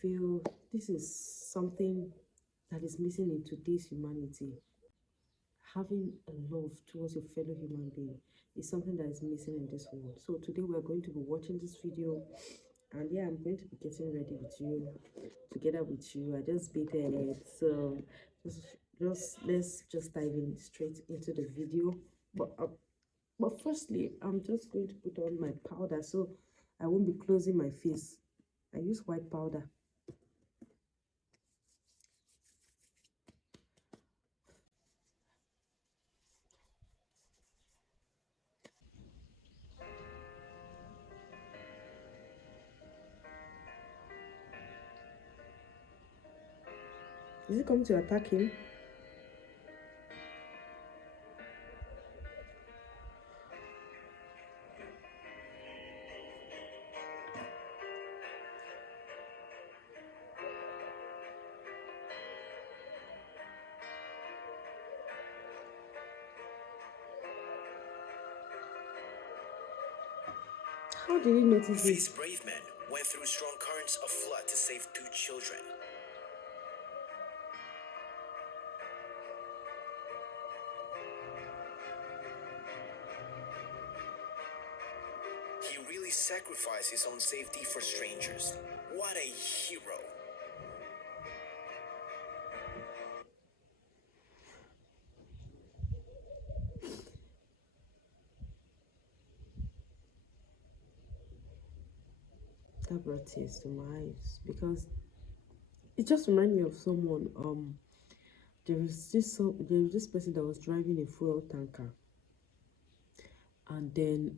feel this is something that is missing in today's humanity. Having a love towards your fellow human being is something that is missing in this world. So today we're going to be watching this video, and yeah, I'm going to be getting ready with you, together with you. I just baited it, so just let's just dive in straight into the video. But firstly, I'm just going to put on my powder so I won't be closing my face. I use white powder. Is it coming to attack him? How did he notice These this? brave men went through strong currents of flood to save 2 children. He really sacrificed his own safety for strangers. What a hero. That brought tears to my eyes because it just reminded me of someone. There was this person that was driving a fuel tanker, and then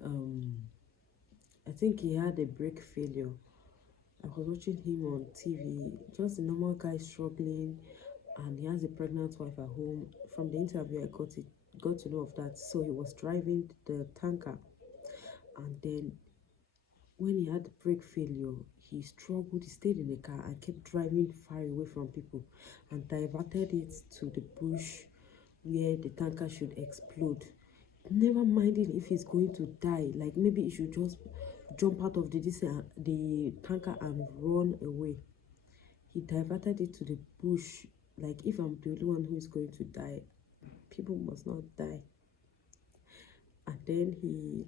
I think he had a brake failure. I was watching him on TV, just a normal guy struggling, and he has a pregnant wife at home. From the interview, I got to know of that. So he was driving the tanker, and then when he had brake failure, he struggled. He stayed in the car and kept driving far away from people, and diverted it to the bush where the tanker should explode. Never minding if he's going to die, like maybe he should just jump out of the tanker and run away. He diverted it to the bush. Like, if I'm the only one who is going to die, people must not die. And then he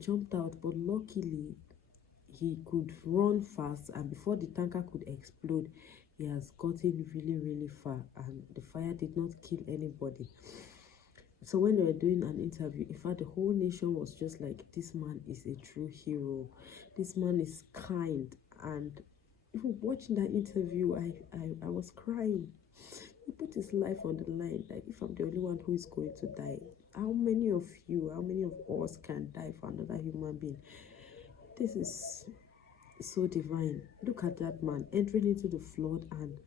jumped out, but luckily he could run fast, and before the tanker could explode, he has gotten really far, and the fire did not kill anybody. So when they were doing an interview, in fact, the whole nation was just like, this man is a true hero. This man is kind. And even watching that interview, I was crying. He put his life on the line. Like, if I'm the only one who is going to die, how many of us can die for another human being? This is so divine. Look at that man entering into the flood and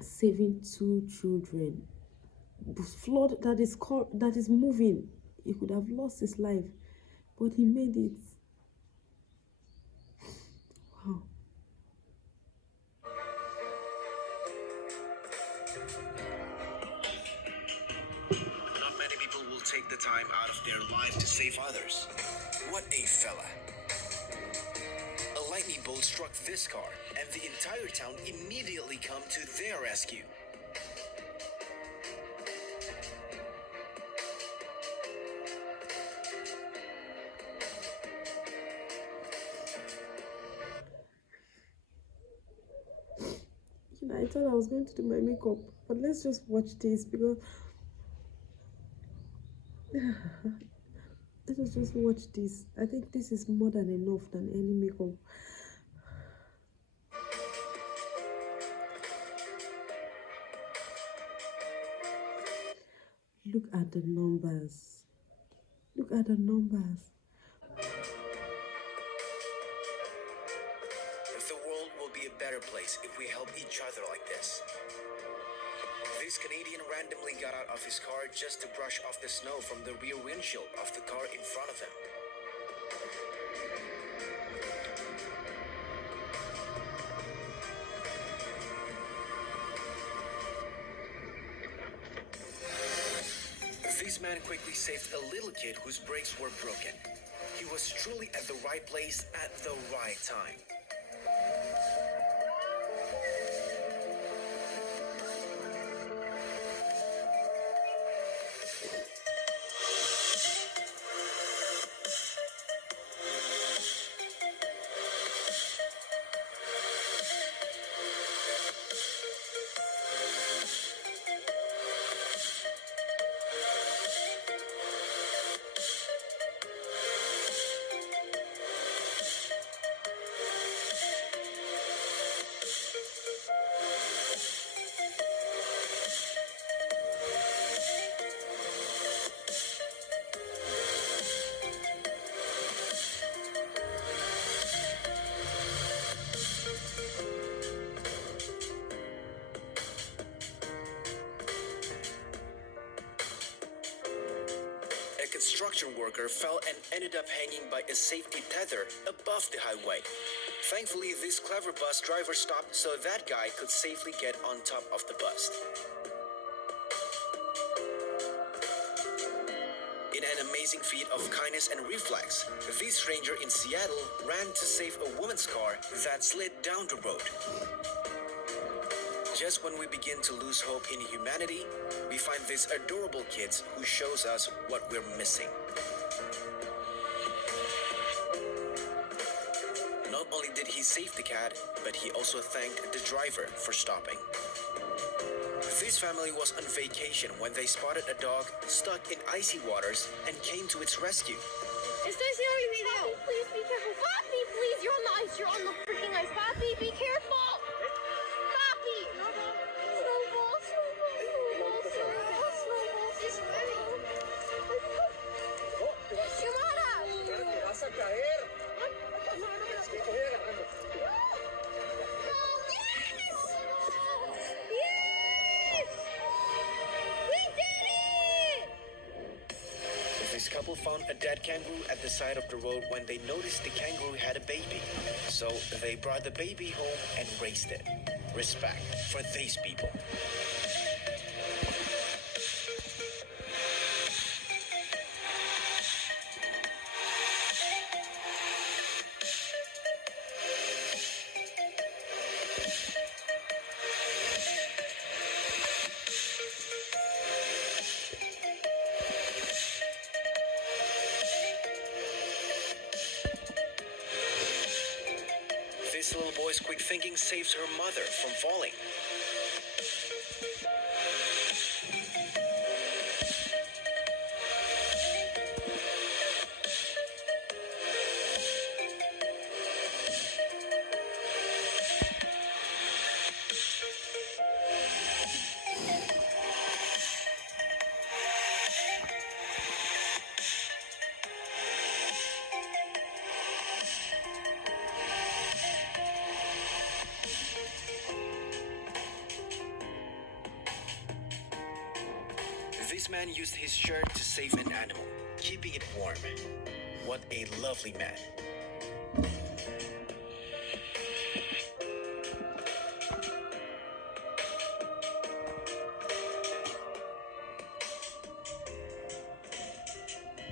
saving 2 children. Flood that is moving. He could have lost his life, but he made it. Wow. Not many people will take the time out of their life to save others. What a fella. A lightning bolt struck this car, and the entire town immediately come to their rescue. I thought I was going to do my makeup, but let's just watch this because let us just watch this. I think this is more than enough than any makeup. Look at the numbers. Look at the numbers. The world will be a better place if we help each other like this. This Canadian randomly got out of his car just to brush off the snow from the rear windshield of the car in front of him. This man quickly saved a little kid whose brakes were broken. He was truly at the right place at the right time. construction worker fell and ended up hanging by a safety tether above the highway. Thankfully, this clever bus driver stopped so that guy could safely get on top of the bus. In an amazing feat of kindness and reflex, this stranger in Seattle ran to save a woman's car that slid down the road. Just when we begin to lose hope in humanity, we find these adorable kids who shows us what we're missing. Not only did he save the cat, but he also thanked the driver for stopping. This family was on vacation when they spotted a dog stuck in icy waters and came to its rescue. Estoy haciendo mi video. Papi, please be careful. Papi, please, you're on the ice. You're on the freaking ice. Papi, be careful. Papi. Snowball, snowball, snowball, snowball, snowball. It's swimming. Xiomara. Te vas a caer. Te estoy agarrando. This couple found a dead kangaroo at the side of the road when they noticed the kangaroo had a baby. So they brought the baby home and raised it. Respect for these people. This little boy's quick thinking saves her mother from falling. This man used his shirt to save an animal, keeping it warm. What a lovely man.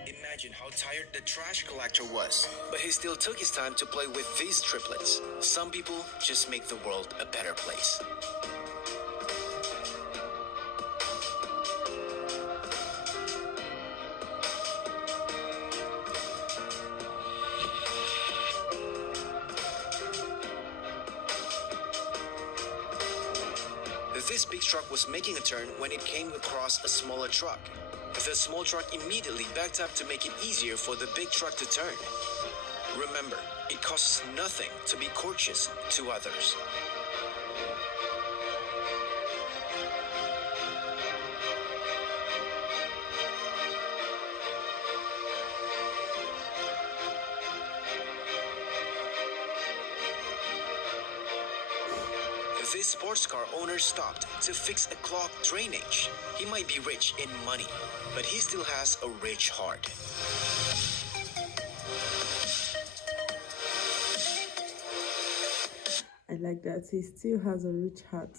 Imagine how tired the trash collector was, but he still took his time to play with these triplets. Some people just make the world a better place. This big truck was making a turn when it came across a smaller truck. The small truck immediately backed up to make it easier for the big truck to turn. Remember, it costs nothing to be courteous to others. This sports car owner stopped to fix a clogged drainage. He might be rich in money, but he still has a rich heart. I like that. He still has a rich heart.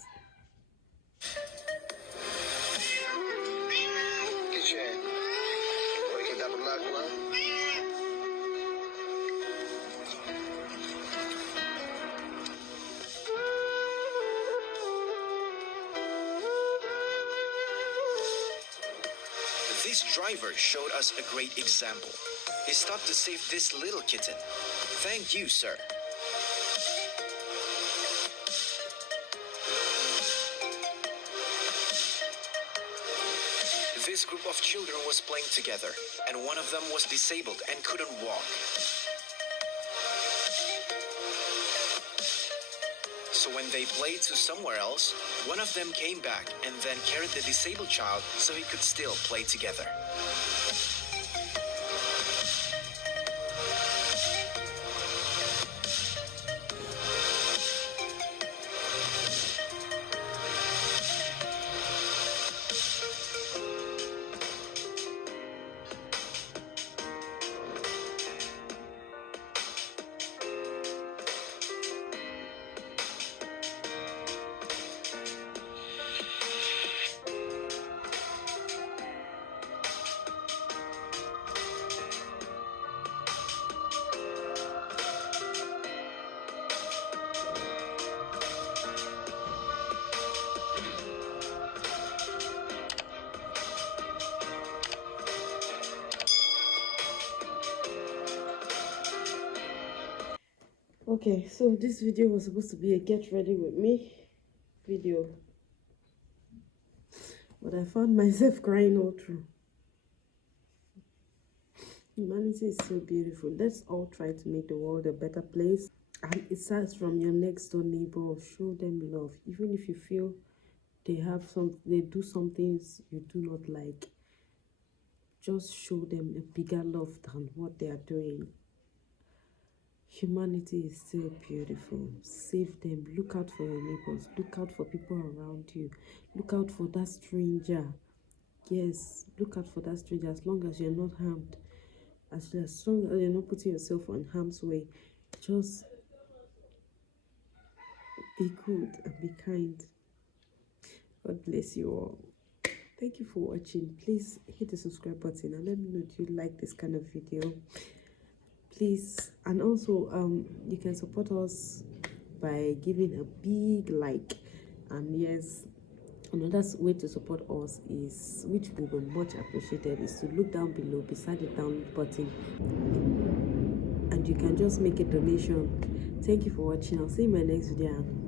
This driver showed us a great example. He stopped to save this little kitten. Thank you, sir. This group of children was playing together, and one of them was disabled and couldn't walk. So when they played to somewhere else, one of them came back and then carried the disabled child so he could still play together. Okay, so this video was supposed to be a get ready with me video, but I found myself crying all through. Humanity is so beautiful. Let's all try to make the world a better place. And it starts from your next door neighbor. Show them love, even if you feel they do some things you do not like. Just show them a bigger love than what they are doing. Humanity is still beautiful. Save them. Look out for your neighbors. Look out for people around you. Look out for that stranger. Yes, look out for that stranger. As long as you're not harmed, as long as you're not putting yourself in harm's way, just be good and be kind. God bless you all. Thank you for watching. Please hit the subscribe button and let me know if you like this kind of video. Please, and also you can support us by giving a big like. And yes, another way to support us is, which will be much appreciated, is to look down below beside the download button and you can just make a donation. Thank you for watching. I'll see you in my next video.